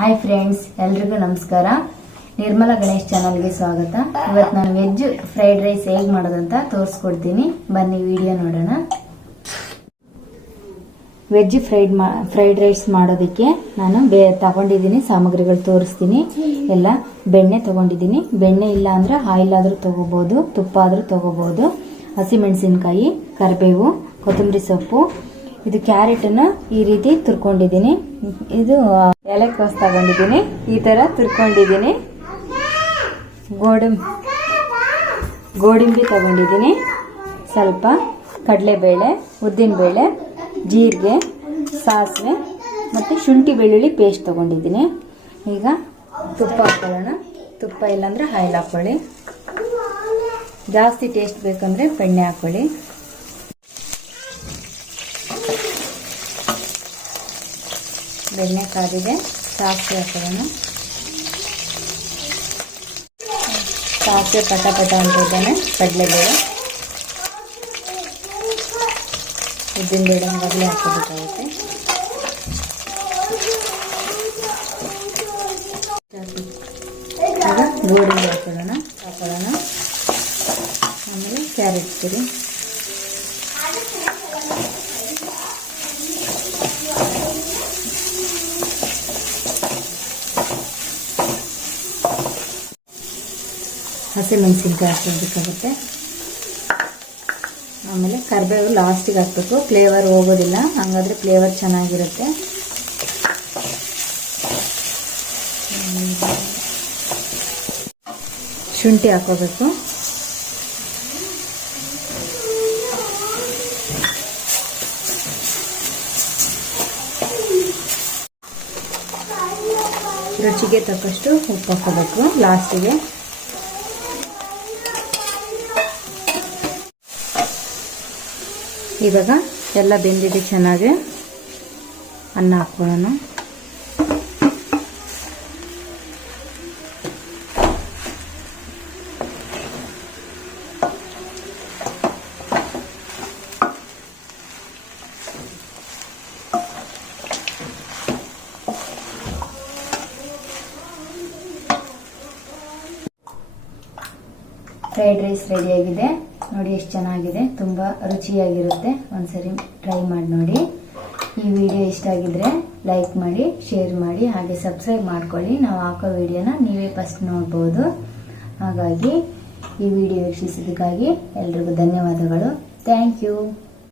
Hi friends, ಎಲ್ರಿಗೂ ನಮಸ್ಕಾರ. ನಿರ್ಮಲಾ ಗಣೇಶ್ ಚಾನಲ್ಗೆ ಸ್ವಾಗತ. ಇವತ್ತು ನಾನು ವೆಜ್ ಫ್ರೈಡ್ ರೈಸ್ ಹೇಗೆ ಮಾಡೋದಂತ ತೋರಿಸ್ಕೊಡ್ತೀನಿ. ಬನ್ನಿ ವಿಡಿಯೋ ನೋಡೋಣ. ವೆಜ್ ಫ್ರೈಡ್ ರೈಸ್ ಮಾಡೋದಕ್ಕೆ ನಾನು ತಗೊಂಡಿದ್ದೀನಿ ಸಾಮಗ್ರಿಗಳು ತೋರಿಸ್ತೀನಿ. ಎಲ್ಲ ಬೆಣ್ಣೆ ತಗೊಂಡಿದ್ದೀನಿ. ಬೆಣ್ಣೆ ಇಲ್ಲ ಅಂದ್ರೆ ಆಯಿಲ್ ಆದ್ರೂ ತಗೋಬಹುದು, ತುಪ್ಪ ಆದ್ರೂ ತಗೋಬಹುದು. ಹಸಿಮೆಣಸಿನಕಾಯಿ, ಕರಿಬೇವು, ಕೊತ್ತಂಬರಿ ಸೊಪ್ಪು, ಇದು ಕ್ಯಾರೆಟನ್ನು ಈ ರೀತಿ ತುರ್ಕೊಂಡಿದ್ದೀನಿ. ಇದು ಎಲೆಕೋಸು ತಗೊಂಡಿದ್ದೀನಿ, ಈ ತರ ತುರ್ಕೊಂಡಿದ್ದೀನಿ. ಗೋಡಂಬಿ ತಗೊಂಡಿದ್ದೀನಿ, ಸ್ವಲ್ಪ ಕಡಲೆಬೇಳೆ, ಉದ್ದಿನಬೇಳೆ, ಜೀರಿಗೆ, ಸಾಸಿವೆ ಮತ್ತು ಶುಂಠಿ ಬೆಳ್ಳುಳ್ಳಿ ಪೇಸ್ಟ್ ತಗೊಂಡಿದ್ದೀನಿ. ಈಗ ತುಪ್ಪ ಹಾಕೊಳ್ಳೋಣ. ತುಪ್ಪ ಇಲ್ಲಾಂದ್ರೆ ಆಯಿಲ್ ಹಾಕೊಳ್ಳಿ. ಜಾಸ್ತಿ ಟೇಸ್ಟ್ ಬೇಕಂದ್ರೆ ಬೆಣ್ಣೆ ಹಾಕೊಳ್ಳಿ. ಬೆಣ್ಣೆ ಕಾದಿದೆ, ಸಾಸಿವೆ ಹಾಕೋಣ. ಸಾಸಿವೆ ಪಟ ಅಂತ ಇದ್ದಾನೆ. ಕಡಲೆಬೇಳೆ, ಉದ್ದಿನಬೇಳೆ ಮೊದಲೇ ಹಾಕೋಬೇಕಾಗುತ್ತೆ. ಈಗ ಗೋಡಂಬಿ ಹಾಕೊಳ್ಳೋಣ. ಆಮೇಲೆ ಕ್ಯಾರೆಟ್ ತುರಿ, ಹಸಿಮೆಣಸಿನ್ಕಾಯಿ ಹಾಕೋಬೇಕಾಗುತ್ತೆ. ಆಮೇಲೆ ಕರಿಬೇವು ಲಾಸ್ಟಿಗೆ ಹಾಕಬೇಕು, ಫ್ಲೇವರ್ ಹೋಗೋದಿಲ್ಲ, ಹಂಗಾದ್ರೆ ಫ್ಲೇವರ್ ಚೆನ್ನಾಗಿರುತ್ತೆ. ಶುಂಠಿ ಹಾಕೋಬೇಕು. ರುಚಿಗೆ ತಕ್ಕಷ್ಟು ಉಪ್ಪು ಹಾಕೋಬೇಕು ಲಾಸ್ಟಿಗೆ. ಇವಾಗ ಎಲ್ಲ ಬೆಂದಿದೆ ಚೆನ್ನಾಗಿ. ಅನ್ನ ಹಾಕೊಳ್ಳೋಣ. ಫ್ರೈಡ್ ರೈಸ್ ರೆಡಿಯಾಗಿದೆ. ನೋಡಿ ಎಷ್ಟು ಚೆನ್ನಾಗಿದೆ, ತುಂಬ ರುಚಿಯಾಗಿರುತ್ತೆ. ಒಂದ್ಸರಿ ಟ್ರೈ ಮಾಡಿ ನೋಡಿ. ಈ ವಿಡಿಯೋ ಇಷ್ಟ ಆಗಿದ್ರೆ ಲೈಕ್ ಮಾಡಿ, ಶೇರ್ ಮಾಡಿ, ಹಾಗೆ ಸಬ್ಸ್ಕ್ರೈಬ್ ಮಾಡ್ಕೊಳ್ಳಿ. ನಾವು ಹಾಕೋ ವಿಡಿಯೋನ ನೀವೇ ಫಸ್ಟ್ ನೋಡ್ಬೋದು. ಹಾಗಾಗಿ ಈ ವಿಡಿಯೋ ವೀಕ್ಷಿಸಿದ್ದಕ್ಕಾಗಿ ಎಲ್ರಿಗೂ ಧನ್ಯವಾದಗಳು. Thank you.